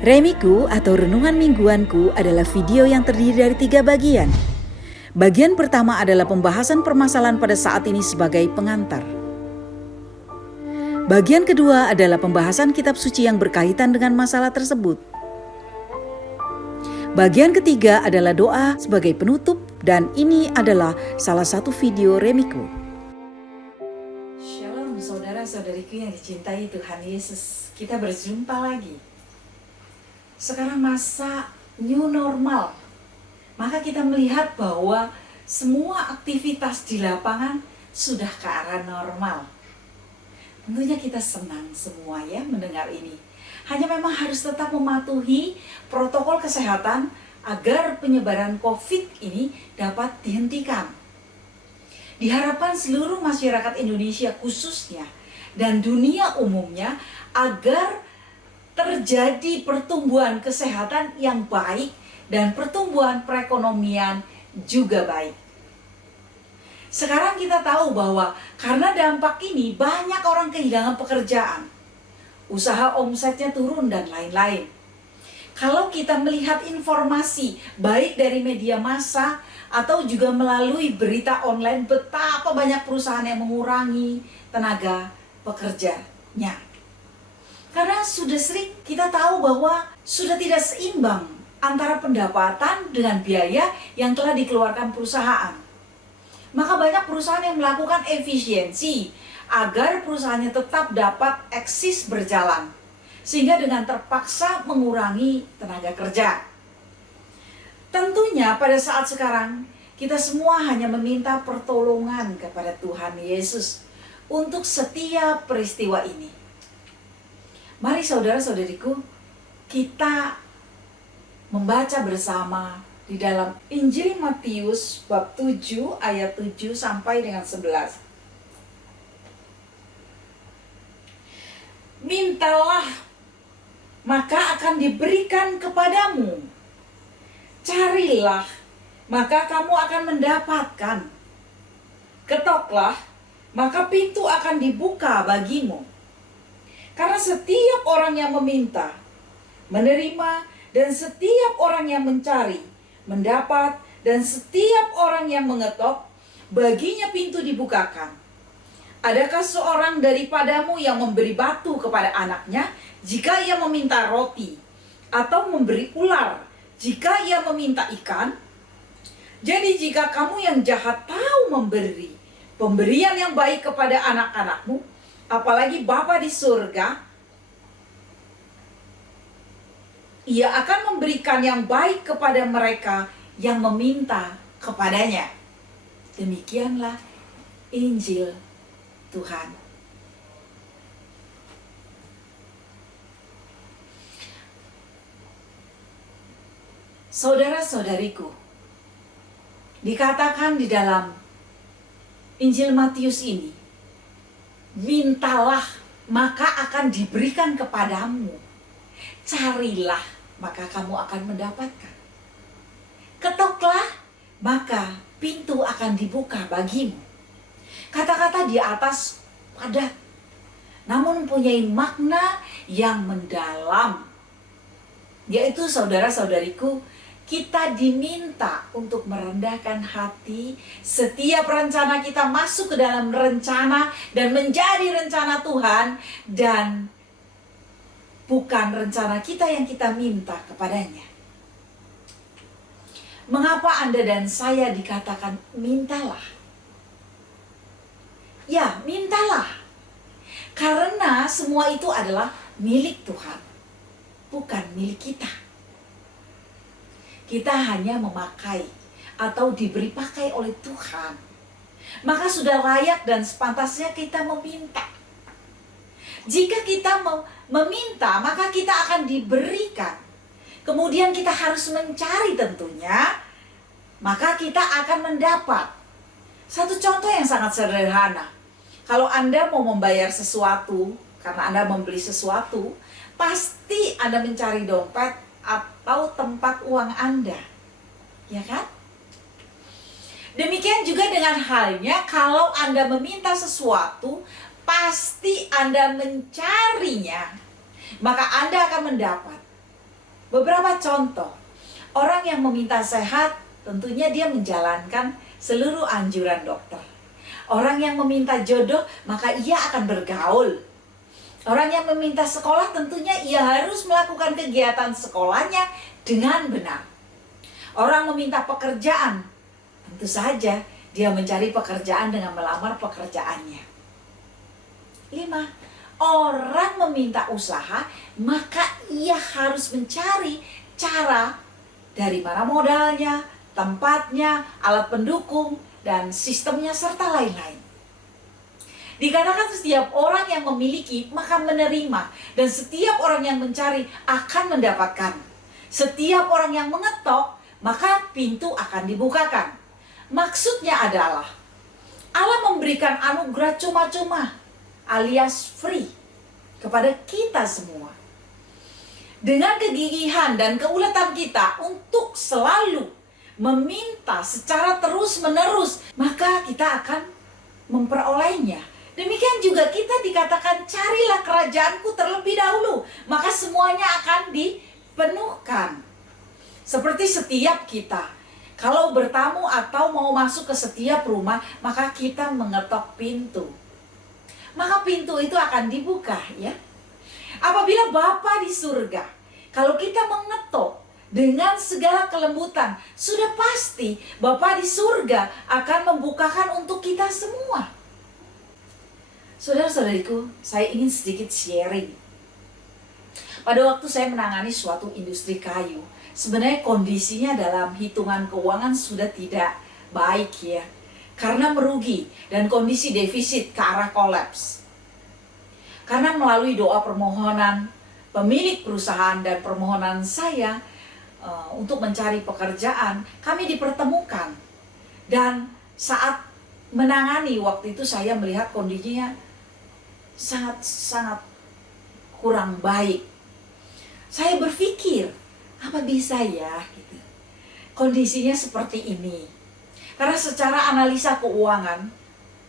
Remiku atau Renungan Mingguanku adalah video yang terdiri dari 3 bagian. Bagian pertama adalah pembahasan permasalahan pada saat ini sebagai pengantar. Bagian kedua adalah pembahasan kitab suci yang berkaitan dengan masalah tersebut. Bagian ketiga adalah doa sebagai penutup, dan ini adalah salah satu video Remiku. Shalom saudara-saudariku yang dicintai Tuhan Yesus. Kita berjumpa lagi. Sekarang masa new normal, maka kita melihat bahwa semua aktivitas di lapangan sudah ke arah normal. Tentunya kita senang semua ya mendengar ini. Hanya memang harus tetap mematuhi protokol kesehatan agar penyebaran COVID ini dapat dihentikan. Diharapkan seluruh masyarakat Indonesia khususnya dan dunia umumnya agar terjadi pertumbuhan kesehatan yang baik dan pertumbuhan perekonomian juga baik. Sekarang kita tahu bahwa karena dampak ini banyak orang kehilangan pekerjaan, usaha omsetnya turun dan lain-lain. Kalau kita melihat informasi baik dari media massa atau juga melalui berita online, betapa banyak perusahaan yang mengurangi tenaga pekerjanya. Karena sudah sering kita tahu bahwa sudah tidak seimbang antara pendapatan dengan biaya yang telah dikeluarkan perusahaan. Maka banyak perusahaan yang melakukan efisiensi agar perusahaannya tetap dapat eksis berjalan, sehingga dengan terpaksa mengurangi tenaga kerja. Tentunya pada saat sekarang kita semua hanya meminta pertolongan kepada Tuhan Yesus untuk setiap peristiwa ini. Mari saudara-saudariku, kita membaca bersama di dalam Injil Matius bab 7 ayat 7 sampai dengan 11. Mintalah, maka akan diberikan kepadamu. Carilah, maka kamu akan mendapatkan. Ketoklah, maka pintu akan dibuka bagimu. Karena setiap orang yang meminta, menerima, dan setiap orang yang mencari, mendapat, dan setiap orang yang mengetok, baginya pintu dibukakan. Adakah seorang daripadamu yang memberi batu kepada anaknya jika ia meminta roti, atau memberi ular jika ia meminta ikan? Jadi jika kamu yang jahat tahu memberi pemberian yang baik kepada anak-anakmu, apalagi Bapa di surga, Ia akan memberikan yang baik kepada mereka yang meminta kepadanya. Demikianlah Injil Tuhan. Saudara-saudariku, dikatakan di dalam Injil Matius ini, mintalah, maka akan diberikan kepadamu. Carilah, maka kamu akan mendapatkan. Ketoklah, maka pintu akan dibuka bagimu. Kata-kata di atas padat, namun mempunyai makna yang mendalam. Yaitu saudara-saudariku, kita diminta untuk merendahkan hati. Setiap rencana kita masuk ke dalam rencana dan menjadi rencana Tuhan, dan bukan rencana kita yang kita minta kepadanya. Mengapa Anda dan saya dikatakan mintalah? Ya, mintalah. Karena semua itu adalah milik Tuhan, bukan milik kita. Kita hanya memakai atau diberi pakai oleh Tuhan. Maka sudah layak dan sepantasnya kita meminta. Jika kita meminta, maka kita akan diberikan. Kemudian kita harus mencari tentunya, maka kita akan mendapat. Satu contoh yang sangat sederhana. Kalau Anda mau membayar sesuatu, karena Anda membeli sesuatu, pasti Anda mencari dompet atau tempat uang Anda, ya kan? Demikian juga dengan halnya kalau Anda meminta sesuatu, pasti Anda mencarinya, maka Anda akan mendapat. Beberapa contoh, orang yang meminta sehat tentunya dia menjalankan seluruh anjuran dokter. Orang yang meminta jodoh maka ia akan bergaul. Orang yang meminta sekolah tentunya ia harus melakukan kegiatan sekolahnya dengan benar. Orang meminta pekerjaan, tentu saja dia mencari pekerjaan dengan melamar pekerjaannya. 5. Orang meminta usaha, maka ia harus mencari cara dari mana modalnya, tempatnya, alat pendukung, dan sistemnya, serta lain-lain. Dikatakan setiap orang yang memiliki, maka menerima. Dan setiap orang yang mencari akan mendapatkan. Setiap orang yang mengetok, maka pintu akan dibukakan. Maksudnya adalah, Allah memberikan anugerah cuma-cuma, alias free, kepada kita semua. Dengan kegigihan dan keuletan kita untuk selalu meminta secara terus-menerus, maka kita akan memperolehnya. Demikian juga kita dikatakan, carilah kerajaanku terlebih dahulu, maka semuanya akan dipenuhkan. Seperti setiap kita, kalau bertamu atau mau masuk ke setiap rumah, maka kita mengetok pintu. Maka pintu itu akan dibuka, ya. Apabila Bapa di surga, kalau kita mengetok dengan segala kelembutan, sudah pasti Bapa di surga akan membukakan untuk kita semua. Saudara-saudariku, saya ingin sedikit sharing. Pada waktu saya menangani suatu industri kayu, sebenarnya kondisinya dalam hitungan keuangan sudah tidak baik, ya. Karena merugi dan kondisi defisit ke arah kolaps. Karena melalui doa permohonan pemilik perusahaan dan permohonan saya untuk mencari pekerjaan, kami dipertemukan. Dan saat menangani waktu itu saya melihat kondisinya sangat kurang baik. Saya berpikir, apa bisa ya gitu, kondisinya seperti ini. Karena secara analisa keuangan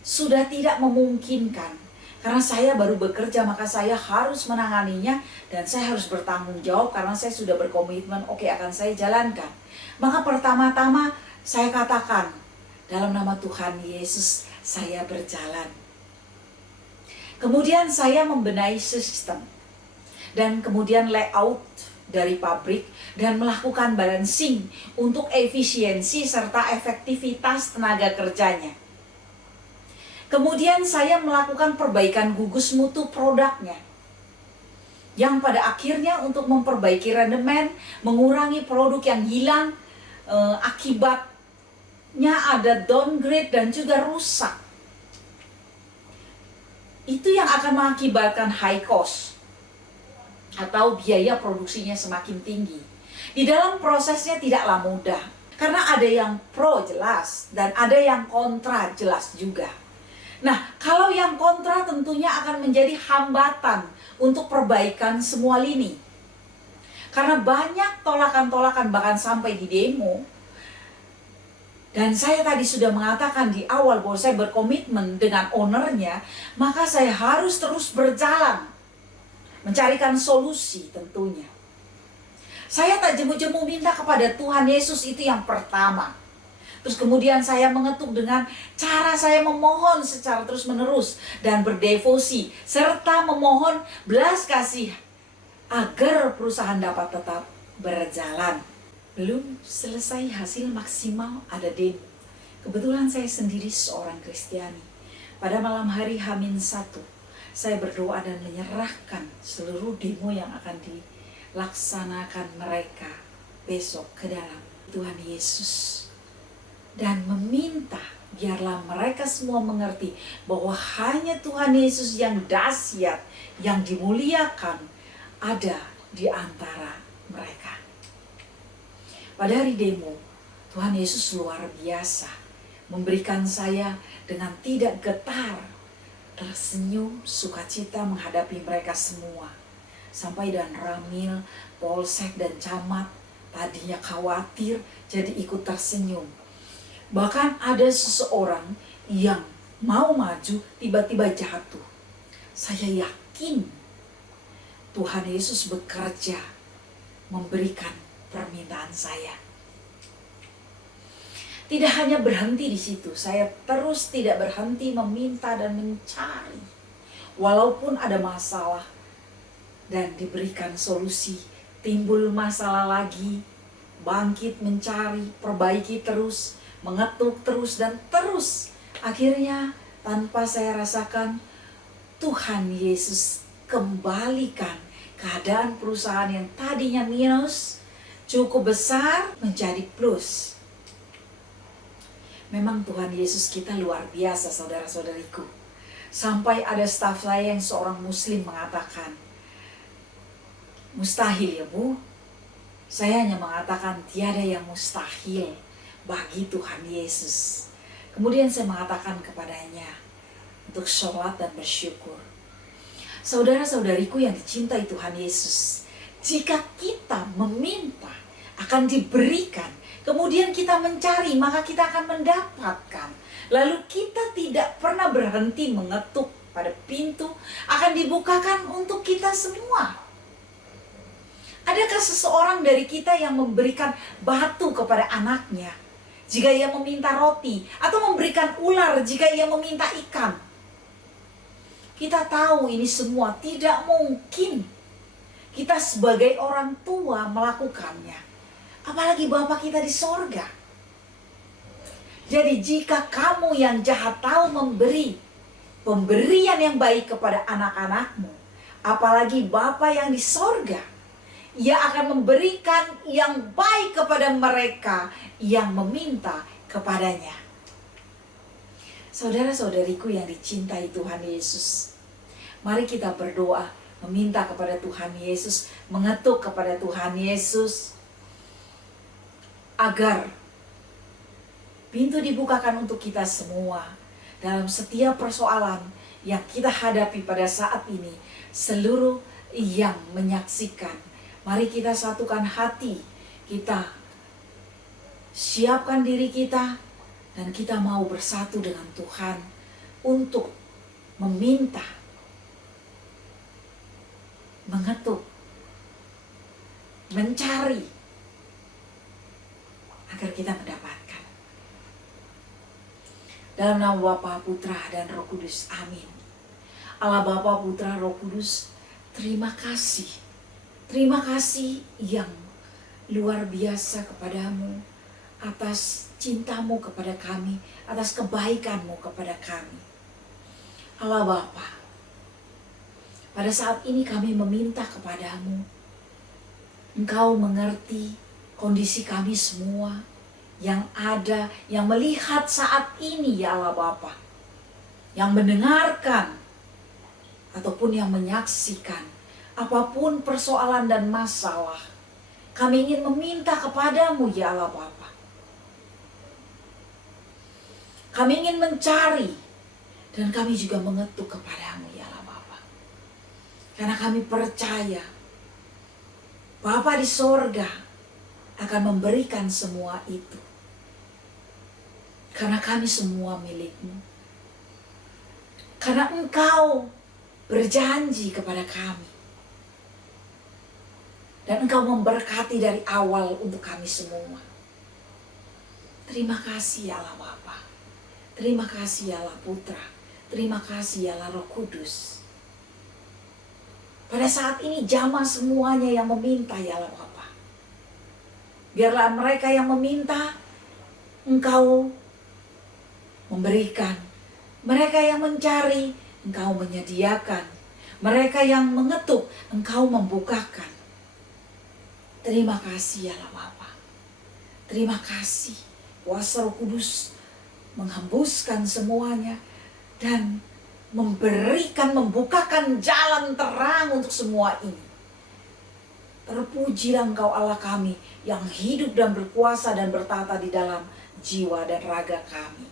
sudah tidak memungkinkan. Karena saya baru bekerja, maka saya harus menanganinya dan saya harus bertanggung jawab karena saya sudah berkomitmen, oke, akan saya jalankan. Maka pertama-tama saya katakan, dalam nama Tuhan Yesus saya berjalan. Kemudian saya membenahi sistem dan kemudian layout dari pabrik dan melakukan balancing untuk efisiensi serta efektivitas tenaga kerjanya. Kemudian saya melakukan perbaikan gugus mutu produknya, yang pada akhirnya untuk memperbaiki rendemen, mengurangi produk yang hilang, akibatnya ada downgrade dan juga rusak. Itu yang akan mengakibatkan high cost atau biaya produksinya semakin tinggi. Di dalam prosesnya tidaklah mudah, karena ada yang pro jelas dan ada yang kontra jelas juga. Nah, kalau yang kontra tentunya akan menjadi hambatan untuk perbaikan semua lini. Karena banyak tolakan-tolakan bahkan sampai di demo. Dan saya tadi sudah mengatakan di awal bahwa saya berkomitmen dengan ownernya, maka saya harus terus berjalan mencarikan solusi tentunya. Saya tak jemu-jemu minta kepada Tuhan Yesus, itu yang pertama. Terus kemudian saya mengetuk dengan cara saya memohon secara terus-menerus dan berdevosi, serta memohon belas kasih agar perusahaan dapat tetap berjalan. Belum selesai hasil maksimal, ada demo. Kebetulan saya sendiri seorang Kristiani. Pada malam hari H-1, saya berdoa dan menyerahkan seluruh demo yang akan dilaksanakan mereka besok ke dalam Tuhan Yesus. Dan meminta biarlah mereka semua mengerti bahwa hanya Tuhan Yesus yang dahsyat, yang dimuliakan ada di antara mereka. Pada hari demo, Tuhan Yesus luar biasa memberikan saya dengan tidak getar, tersenyum, sukacita menghadapi mereka semua. Sampai dan Ramil, Polsek dan Camat tadinya khawatir jadi ikut tersenyum. Bahkan ada seseorang yang mau maju tiba-tiba jatuh. Saya yakin Tuhan Yesus bekerja memberikan permintaan saya. Tidak hanya berhenti di situ, saya terus tidak berhenti meminta dan mencari. Walaupun ada masalah dan diberikan solusi, timbul masalah lagi, bangkit mencari, perbaiki terus, mengetuk terus dan terus. Akhirnya tanpa saya rasakan, Tuhan Yesus kembalikan keadaan perusahaan yang tadinya minus cukup besar menjadi plus. Memang Tuhan Yesus kita luar biasa, saudara-saudariku. Sampai ada staf saya yang seorang muslim mengatakan, mustahil ya Bu? Saya hanya mengatakan tiada yang mustahil bagi Tuhan Yesus. Kemudian saya mengatakan kepadanya untuk sholat dan bersyukur. Saudara-saudariku yang dicintai Tuhan Yesus, jika kita meminta akan diberikan, kemudian kita mencari, maka kita akan mendapatkan. Lalu kita tidak pernah berhenti mengetuk pada pintu, akan dibukakan untuk kita semua. Adakah seseorang dari kita yang memberikan batu kepada anaknya jika ia meminta roti, atau memberikan ular jika ia meminta ikan? Kita tahu ini semua tidak mungkin kita sebagai orang tua melakukannya. Apalagi Bapa kita di sorga. Jadi jika kamu yang jahat tahu memberi pemberian yang baik kepada anak-anakmu, apalagi Bapa yang di sorga, Ia akan memberikan yang baik kepada mereka yang meminta kepadanya. Saudara-saudariku yang dicintai Tuhan Yesus, mari kita berdoa, meminta kepada Tuhan Yesus, mengetuk kepada Tuhan Yesus, agar pintu dibukakan untuk kita semua dalam setiap persoalan yang kita hadapi pada saat ini. Seluruh yang menyaksikan, mari kita satukan hati, kita siapkan diri kita, dan kita mau bersatu dengan Tuhan untuk meminta, mengetuk, mencari, agar kita mendapatkan. Dalam nama Bapa, Putra, dan Roh Kudus. Amin. Allah Bapa, Putra, Roh Kudus, terima kasih. Terima kasih yang luar biasa kepadamu atas cintamu kepada kami, atas kebaikanmu kepada kami. Allah Bapa, pada saat ini kami meminta kepadamu, Engkau mengerti kondisi kami semua yang ada, yang melihat saat ini ya Allah Bapa, yang mendengarkan ataupun yang menyaksikan apapun persoalan dan masalah. Kami ingin meminta kepadamu ya Allah Bapa. Kami ingin mencari dan kami juga mengetuk kepadamu ya Allah Bapa. Karena kami percaya Bapa di sorga akan memberikan semua itu. Karena kami semua milikmu. Karena Engkau berjanji kepada kami. Dan Engkau memberkati dari awal untuk kami semua. Terima kasih ya Allah Bapa. Terima kasih ya Allah Putra. Terima kasih ya Allah Roh Kudus. Pada saat ini jamah semuanya yang meminta ya Allah Bapa. Biarlah mereka yang meminta, Engkau memberikan. Mereka yang mencari, Engkau menyediakan. Mereka yang mengetuk, Engkau membukakan. Terima kasih ya Allah Bapa. Terima kasih kuasa Roh Kudus menghembuskan semuanya dan memberikan, membukakan jalan terang untuk semua ini. Terpujilah Engkau Allah kami yang hidup dan berkuasa dan bertata di dalam jiwa dan raga kami.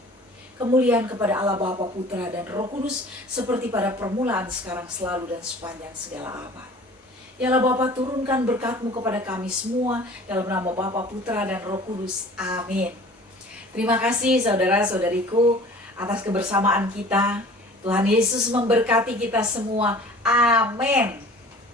Kemuliaan kepada Allah Bapa, Putra, dan Roh Kudus seperti pada permulaan, sekarang, selalu, dan sepanjang segala abad. Ya Allah Bapa, turunkan berkat-Mu kepada kami semua dalam nama Bapa, Putra, dan Roh Kudus. Amin. Terima kasih saudara-saudariku atas kebersamaan kita. Tuhan Yesus memberkati kita semua. Amin.